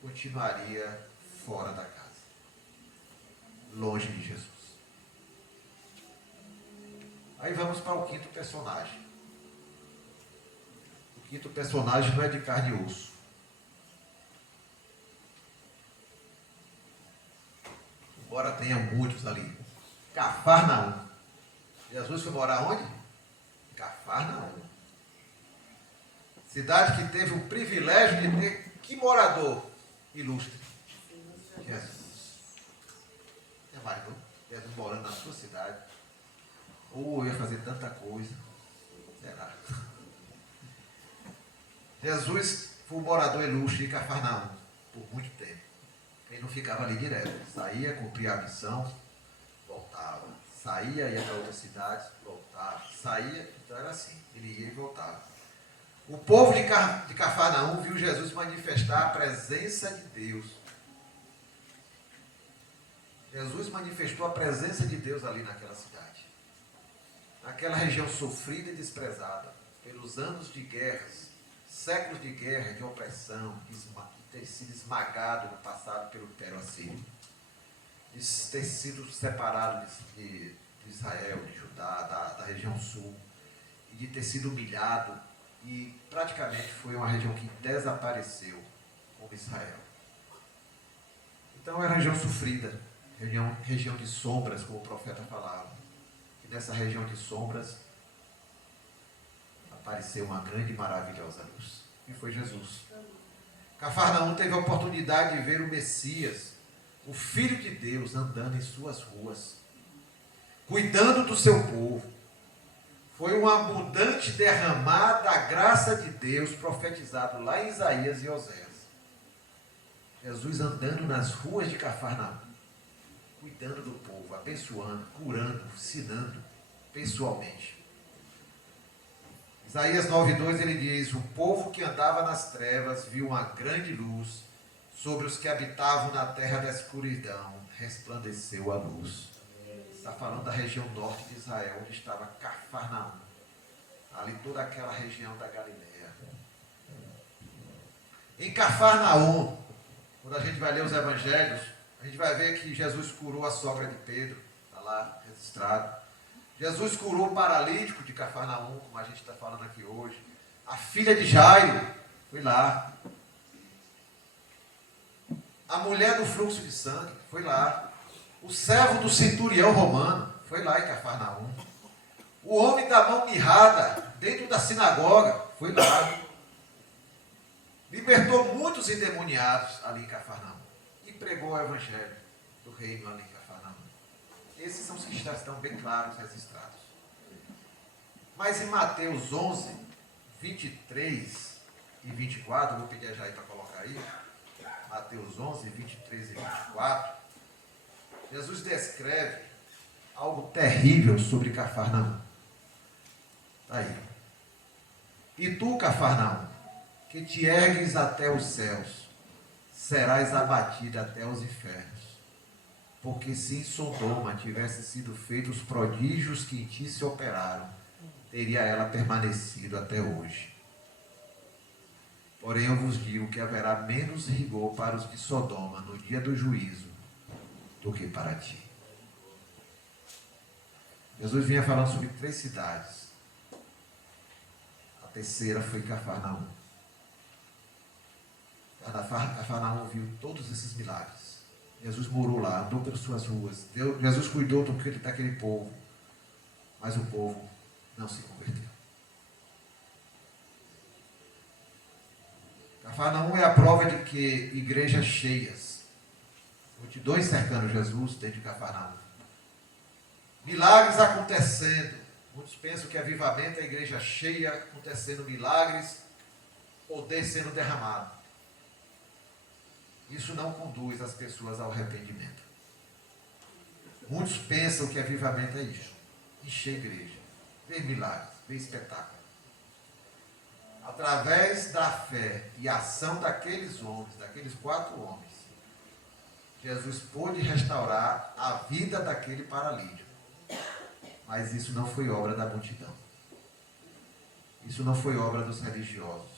continuaria fora da casa, longe de Jesus. Aí vamos para o quinto personagem. O quinto personagem não é de carne e osso. Embora tenha muitos ali. Cafarnaum. Jesus foi morar onde? Cafarnaum. Cidade que teve o privilégio de ter que morador ilustre? Jesus. Você imaginou? Jesus morando na sua cidade. Ou ia fazer tanta coisa. Será? Jesus foi um morador ilustre de Cafarnaum por muito tempo. Ele não ficava ali direto. Saía, cumpria a missão, voltava. Saía, ia para outras cidades, voltava. Saía, então era assim. Ele ia e voltava. O povo de Cafarnaum viu Jesus manifestar a presença de Deus. Jesus manifestou a presença de Deus ali naquela cidade. Naquela região sofrida e desprezada pelos anos de guerras, séculos de guerra, de opressão, de ter sido esmagado no passado pelo Império Assírio, de ter sido separado de Israel, de Judá, da região sul, e de ter sido humilhado, e praticamente foi uma região que desapareceu como Israel. Então era uma região sofrida, região de sombras, como o profeta falava. E nessa região de sombras apareceu uma grande e maravilhosa luz, e foi Jesus. Cafarnaum teve a oportunidade de ver o Messias, o Filho de Deus, andando em suas ruas, cuidando do seu povo. Foi um abundante derramar da graça de Deus profetizado lá em Isaías e Oséias. Jesus andando nas ruas de Cafarnaum, cuidando do povo, abençoando, curando, ensinando pessoalmente. Isaías 9:2 ele diz: o povo que andava nas trevas viu uma grande luz, sobre os que habitavam na terra da escuridão resplandeceu a luz. Está falando da região norte de Israel, onde estava Cafarnaum, ali toda aquela região da Galileia. Em Cafarnaum, quando a gente vai ler os evangelhos, a gente vai ver que Jesus curou a sogra de Pedro, está lá registrado. Jesus curou o paralítico de Cafarnaum, como a gente está falando aqui hoje. A filha de Jairo foi lá. A mulher do fluxo de sangue foi lá. O servo do centurião romano foi lá em Cafarnaum. O homem da mão mirrada dentro da sinagoga foi lá. Libertou muitos endemoniados ali em Cafarnaum. E pregou o evangelho do reino ali em Cafarnaum. Esses são os que já estão bem claros, registrados. Mas em Mateus 11, 23 e 24, vou pedir a Jair para colocar aí. Mateus 11, 23 e 24. Jesus descreve algo terrível sobre Cafarnaum. Está aí. E tu, Cafarnaum, que te ergues até os céus, serás abatida até os infernos. Porque se em Sodoma tivessem sido feitos os prodígios que em ti se operaram, teria ela permanecido até hoje. Porém eu vos digo que haverá menos rigor para os de Sodoma no dia do juízo do que para ti. Jesus vinha falando sobre 3 cidades. A terceira foi Cafarnaum. Cafarnaum viu todos esses milagres. Jesus morou lá, andou pelas suas ruas. Jesus cuidou daquele povo. Mas o povo não se converteu. Cafarnaum é a prova de que igrejas cheias, multidões cercando Jesus dentro de Cafarnaum. Milagres acontecendo. Muitos pensam que avivamento é a igreja cheia, acontecendo milagres, poder sendo derramado. Isso não conduz as pessoas ao arrependimento. Muitos pensam que avivamento é isso. Encher a igreja, ver milagres, ver espetáculo. Através da fé e ação daqueles homens, daqueles 4 homens, Jesus pôde restaurar a vida daquele paralítico. Mas isso não foi obra da multidão. Isso não foi obra dos religiosos.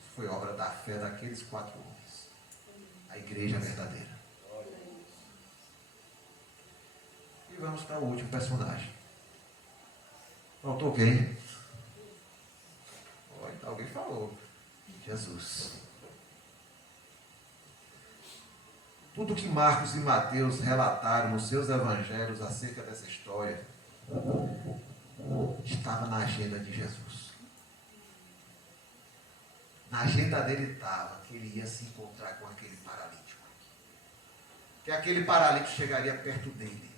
Isso foi obra da fé daqueles 4 homens. A igreja verdadeira. E vamos para o último personagem. Faltou quem? Alguém falou. Jesus. Tudo que Marcos e Mateus relataram nos seus evangelhos acerca dessa história estava na agenda de Jesus. Na agenda dele estava que ele ia se encontrar com aquele paralítico. Que aquele paralítico chegaria perto dele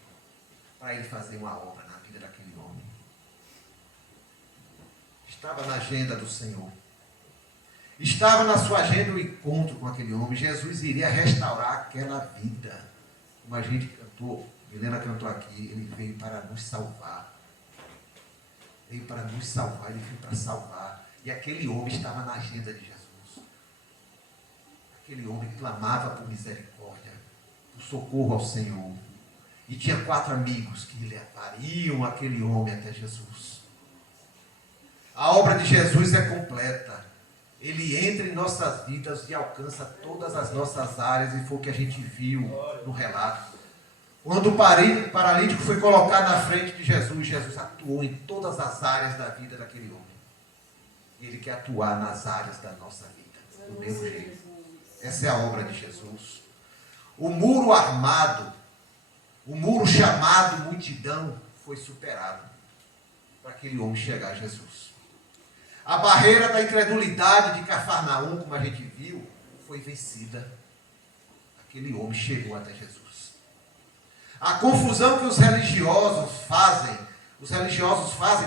para ele fazer uma obra na vida daquele homem. Estava na agenda do Senhor. Estava na sua agenda o encontro com aquele homem. Jesus iria restaurar aquela vida. Como a gente cantou, Helena cantou aqui, ele veio para nos salvar. Veio para nos salvar, ele veio para salvar. E aquele homem estava na agenda de Jesus. Aquele homem clamava por misericórdia, por socorro ao Senhor. E tinha 4 amigos que levariam aquele homem até Jesus. A obra de Jesus é completa. Ele entra em nossas vidas e alcança todas as nossas áreas, e foi o que a gente viu no relato. Quando o paralítico foi colocado na frente de Jesus, Jesus atuou em todas as áreas da vida daquele homem. E ele quer atuar nas áreas da nossa vida, do mesmo jeito. Essa é a obra de Jesus. O muro armado, o muro chamado multidão, foi superado para aquele homem chegar a Jesus. A barreira da incredulidade de Cafarnaum, como a gente viu, foi vencida. Aquele homem chegou até Jesus. A confusão que os religiosos fazem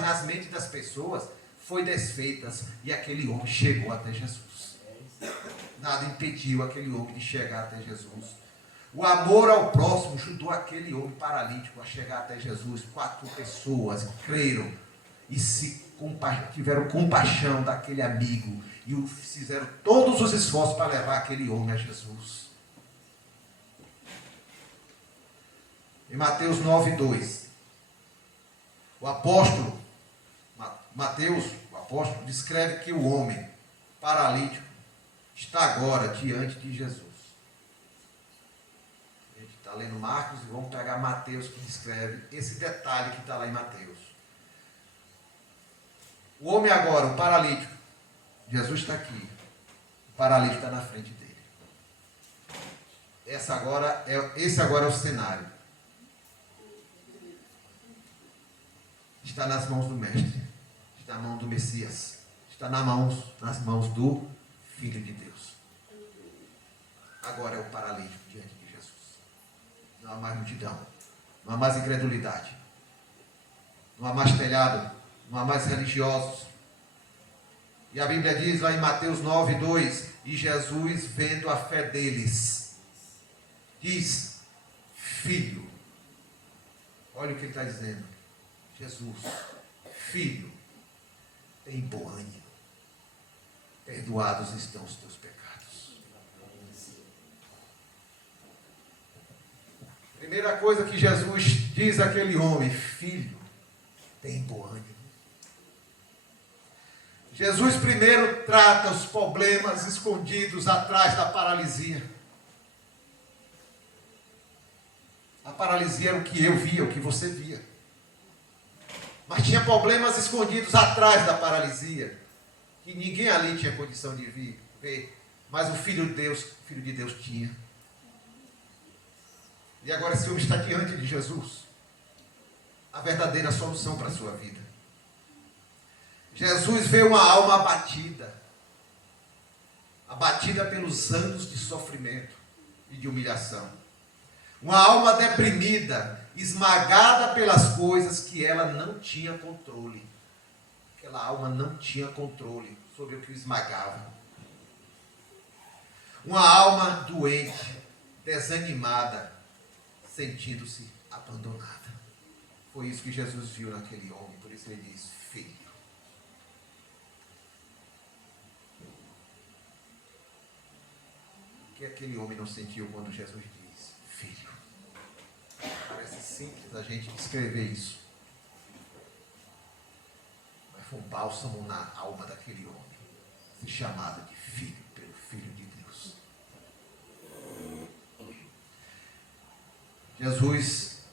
nas mentes das pessoas, foi desfeita, e aquele homem chegou até Jesus. Nada impediu aquele homem de chegar até Jesus. O amor ao próximo ajudou aquele homem paralítico a chegar até Jesus. 4 pessoas creram e tiveram compaixão daquele amigo e fizeram todos os esforços para levar aquele homem a Jesus. Em Mateus 9:2, o apóstolo Mateus, o apóstolo, descreve que o homem paralítico está agora diante de Jesus. A gente está lendo Marcos e vamos pegar Mateus, que descreve esse detalhe que está lá em Mateus. O homem agora, o paralítico, Jesus está aqui. O paralítico está na frente dele. Esse agora é o cenário. Está nas mãos do Mestre. Está na mão do Messias. Está nas mãos do Filho de Deus. Agora é o paralítico diante de Jesus. Não há mais multidão. Não há mais incredulidade. Não há mais telhado. Não há mais religiosos. E a Bíblia diz lá em Mateus 9:2, e Jesus, vendo a fé deles, diz: filho. Olha o que ele está dizendo. Jesus, filho, tem bom ânimo. Perdoados estão os teus pecados. Primeira coisa que Jesus diz àquele homem: filho, tem bom ânimo. Jesus primeiro trata os problemas escondidos atrás da paralisia. A paralisia era o que eu via, o que você via. Mas tinha problemas escondidos atrás da paralisia, que ninguém ali tinha condição de ver, mas o Filho de Deus tinha. E agora esse homem está diante de Jesus, a verdadeira solução para a sua vida. Jesus vê uma alma abatida pelos anos de sofrimento e de humilhação. Uma alma deprimida, esmagada pelas coisas que ela não tinha controle. Aquela alma não tinha controle sobre o que o esmagava. Uma alma doente, desanimada, sentindo-se abandonada. Foi isso que Jesus viu naquele homem, por isso ele diz: filho. O que aquele homem não sentiu quando Jesus diz: filho? Parece simples a gente descrever isso. Mas foi um bálsamo na alma daquele homem, ser chamado de filho pelo Filho de Deus. Jesus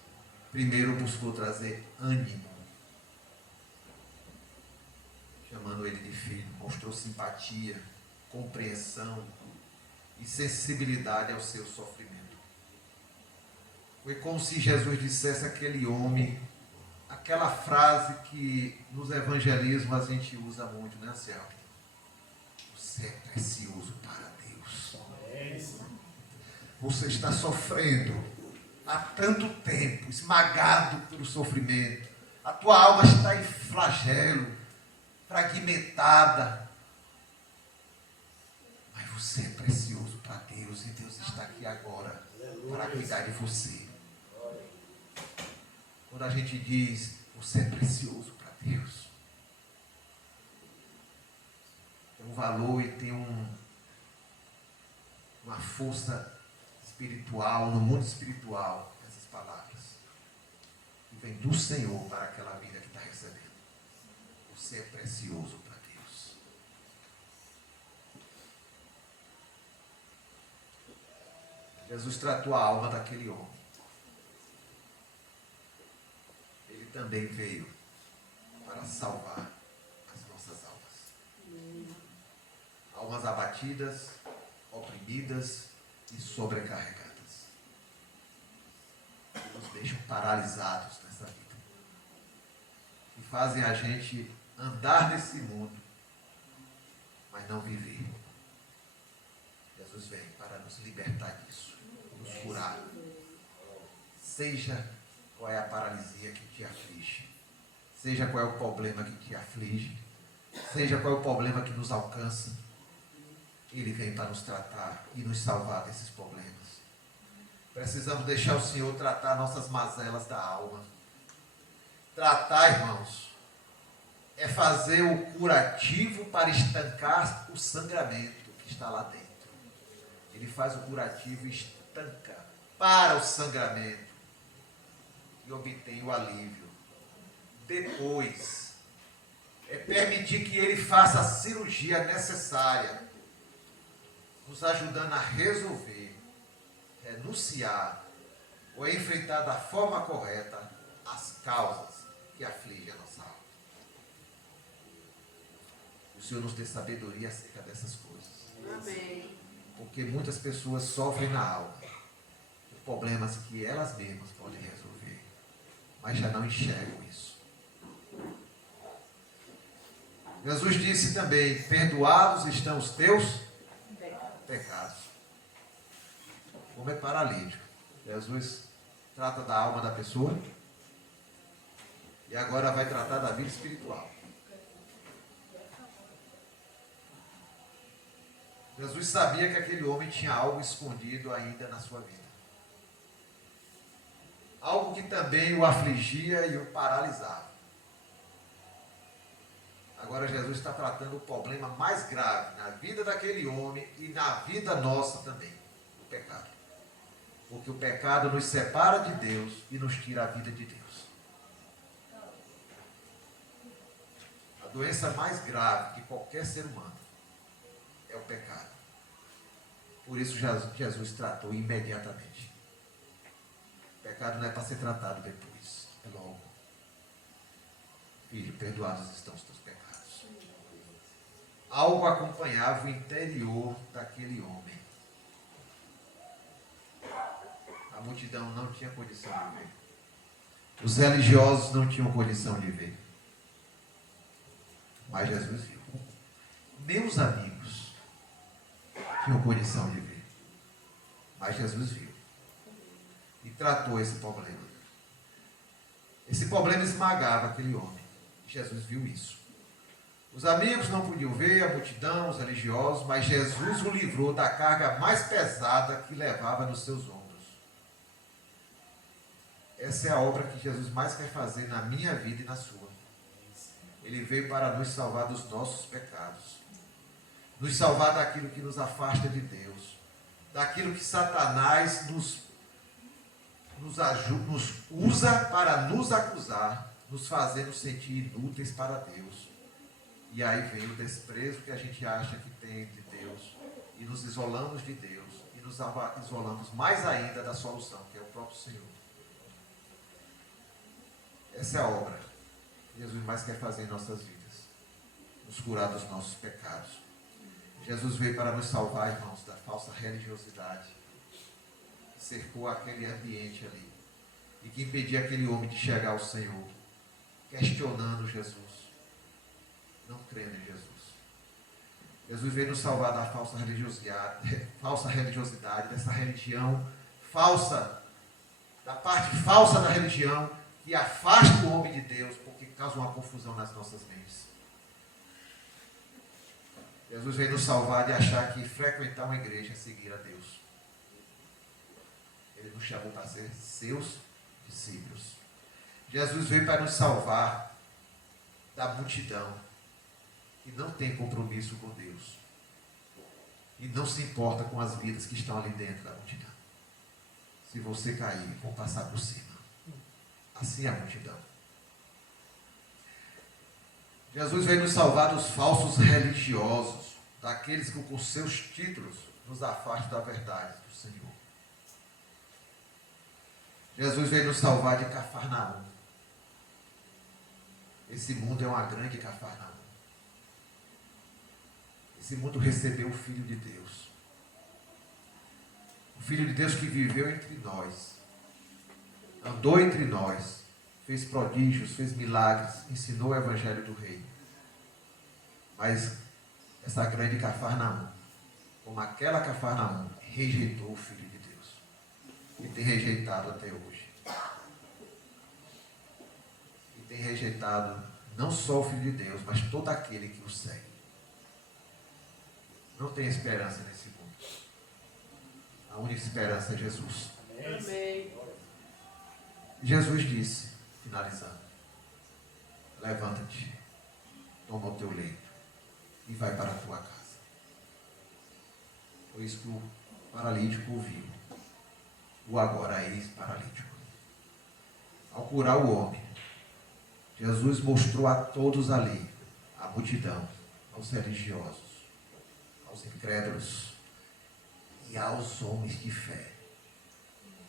primeiro buscou trazer ânimo, chamando ele de filho, mostrou simpatia, compreensão e sensibilidade ao seu sofrimento. Foi como se Jesus dissesse àquele homem aquela frase que nos evangelismos a gente usa muito, né, Anselmo? Você é precioso para Deus. Você está sofrendo há tanto tempo, esmagado pelo sofrimento. A tua alma está em flagelo, fragmentada. Mas você é precioso para Deus e Deus está aqui agora para cuidar de você. Quando a gente diz, você é precioso para Deus, tem um valor e tem uma força espiritual, no mundo espiritual, essas palavras, que vem do Senhor para aquela vida que está recebendo. Você é precioso para Deus. Jesus tratou a alma daquele homem. Ele também veio para salvar as nossas almas. Almas abatidas, oprimidas e sobrecarregadas. Que nos deixam paralisados nessa vida. E fazem a gente andar nesse mundo, mas não viver. Jesus vem para nos libertar disso, nos curar. Seja qual é a paralisia que te aflige, seja qual é o problema que te aflige, seja qual é o problema que nos alcança, Ele vem para nos tratar e nos salvar desses problemas. Precisamos deixar o Senhor tratar nossas mazelas da alma. Tratar, irmãos, é fazer o curativo para estancar o sangramento que está lá dentro. Ele faz o curativo e estanca para o sangramento e obtém o alívio. Depois, é permitir que ele faça a cirurgia necessária, nos ajudando a resolver, renunciar ou enfrentar da forma correta as causas que afligem a nossa alma. O Senhor nos dê sabedoria acerca dessas coisas. Amém. Porque muitas pessoas sofrem na alma por problemas que elas mesmas podem resolver, mas já não enxergam isso. Jesus disse também, perdoados estão os teus pecados. Como é paralítico. Jesus trata da alma da pessoa e agora vai tratar da vida espiritual. Jesus sabia que aquele homem tinha algo escondido ainda na sua vida. Algo que também o afligia e o paralisava. Agora Jesus está tratando o problema mais grave na vida daquele homem e na vida nossa também, o pecado. Porque o pecado nos separa de Deus e nos tira a vida de Deus. A doença mais grave de qualquer ser humano é o pecado. Por isso Jesus tratou imediatamente. O pecado não é para ser tratado depois, é logo. Filho, perdoados estão os teus pecados. Algo acompanhava o interior daquele homem. A multidão não tinha condição de ver. Os religiosos não tinham condição de ver. Mas Jesus viu. Meus amigos tinham condição de ver. Mas Jesus viu. E tratou esse problema. Esse problema esmagava aquele homem. Jesus viu isso. Os amigos não podiam ver, a multidão, os religiosos, mas Jesus o livrou da carga mais pesada que levava nos seus ombros. Essa é a obra que Jesus mais quer fazer na minha vida e na sua. Ele veio para nos salvar dos nossos pecados. Nos salvar daquilo que nos afasta de Deus. Daquilo que Satanás nos usa para nos acusar, nos fazendo sentir inúteis para Deus. E aí vem o desprezo que a gente acha que tem de Deus. E nos isolamos de Deus. E nos isolamos mais ainda da solução, que é o próprio Senhor. Essa é a obra que Jesus mais quer fazer em nossas vidas. Nos curar dos nossos pecados. Jesus veio para nos salvar, irmãos, da falsa religiosidade. Que cercou aquele ambiente ali. E que impedia aquele homem de chegar ao Senhor. questionando Jesus, não crendo em Jesus. Jesus veio nos salvar da falsa religiosidade, dessa religião falsa, da parte falsa da religião, que afasta o homem de Deus, porque causa uma confusão nas nossas mentes. Jesus veio nos salvar de achar que frequentar uma igreja é seguir a Deus. Ele nos chamou para ser seus discípulos. Jesus veio para nos salvar da multidão que não tem compromisso com Deus e não se importa com as vidas que estão ali dentro da multidão. Se você cair, vão passar por cima. Assim é a multidão. Jesus veio nos salvar dos falsos religiosos, daqueles que com seus títulos nos afastam da verdade do Senhor. Jesus veio nos salvar de Cafarnaum. Esse mundo é uma grande Cafarnaum. Esse mundo recebeu o Filho de Deus. O Filho de Deus que viveu entre nós, andou entre nós, fez prodígios, fez milagres, ensinou o Evangelho do Reino. Mas essa grande Cafarnaum, como aquela Cafarnaum, rejeitou o Filho de Deus. E tem rejeitado até hoje. E tem rejeitado não só o Filho de Deus, mas todo aquele que o segue. Não tem esperança nesse mundo. A única esperança é Jesus. Amém. Jesus disse, finalizando: levanta-te, toma o teu leito e vai para a tua casa. Foi isso que o paralítico ouviu. O agora ex-paralítico. Ao curar o homem, Jesus mostrou a todos ali, a multidão, aos religiosos, aos incrédulos e aos homens de fé,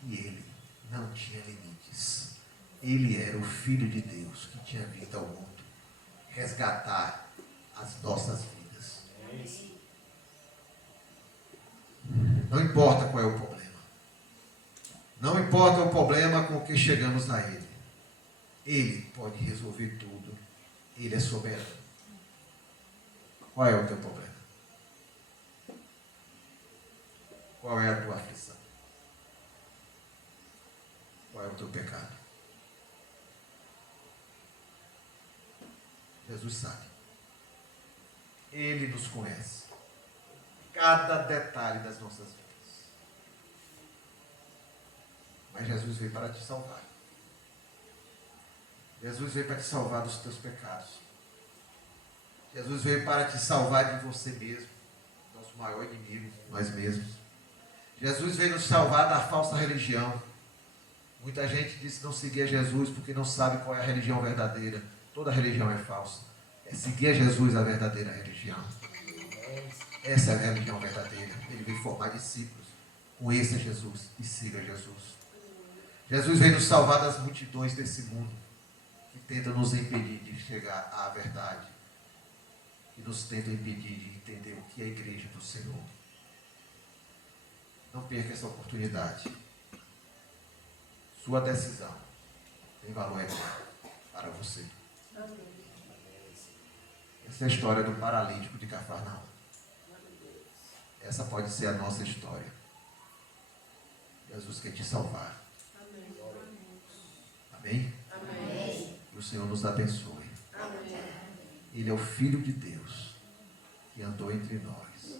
e ele não tinha limites. Ele era o Filho de Deus que tinha vindo ao mundo resgatar as nossas vidas. Não importa qual é o problema. Não importa o problema com que chegamos a Ele. Ele pode resolver tudo. Ele é soberano. Qual é o teu problema? Qual é a tua aflição? Qual é o teu pecado? Jesus sabe. Ele nos conhece. Cada detalhe das nossas vidas. Mas Jesus veio para te salvar. Jesus veio para te salvar dos teus pecados. Jesus veio para te salvar de você mesmo, nosso maior inimigo, nós mesmos. Jesus veio nos salvar da falsa religião. Muita gente diz que não seguia Jesus porque não sabe qual é a religião verdadeira. Toda religião é falsa. É seguir a Jesus a verdadeira religião. Essa é a religião verdadeira. Ele veio formar discípulos. Conheça Jesus e siga Jesus. Jesus veio nos salvar das multidões desse mundo que tentam nos impedir de chegar à verdade, que nos tentam impedir de entender o que é a igreja do Senhor. Não perca essa oportunidade. Sua decisão tem valor eterno para você. Essa é a história do paralítico de Cafarnaum. Essa pode ser a nossa história. Jesus quer te salvar. Amém? Amém. Que o Senhor nos abençoe. Amém. Ele é o Filho de Deus que andou entre nós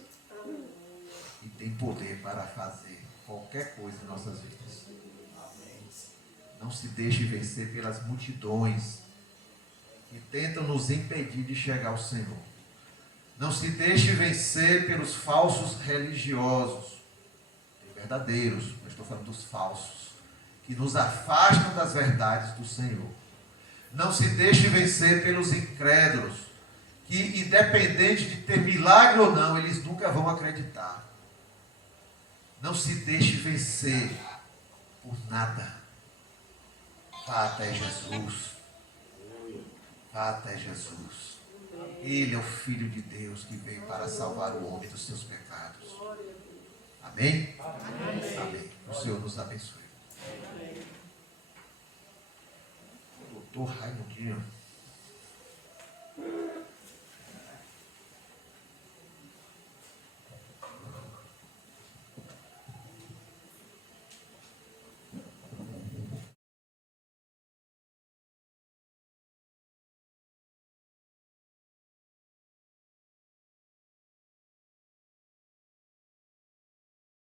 e tem poder para fazer qualquer coisa em nossas vidas. Não se deixe vencer pelas multidões que tentam nos impedir de chegar ao Senhor. Não se deixe vencer pelos falsos religiosos. Tem verdadeiros, mas estou falando dos falsos, que nos afastam das verdades do Senhor. Não se deixe vencer pelos incrédulos, que independente de ter milagre ou não, eles nunca vão acreditar. Não se deixe vencer por nada. Vá até Jesus. Vá até Jesus. Ele é o Filho de Deus que veio para salvar o homem dos seus pecados. Amém? Amém. O Senhor nos abençoe. Tô Raimundinho.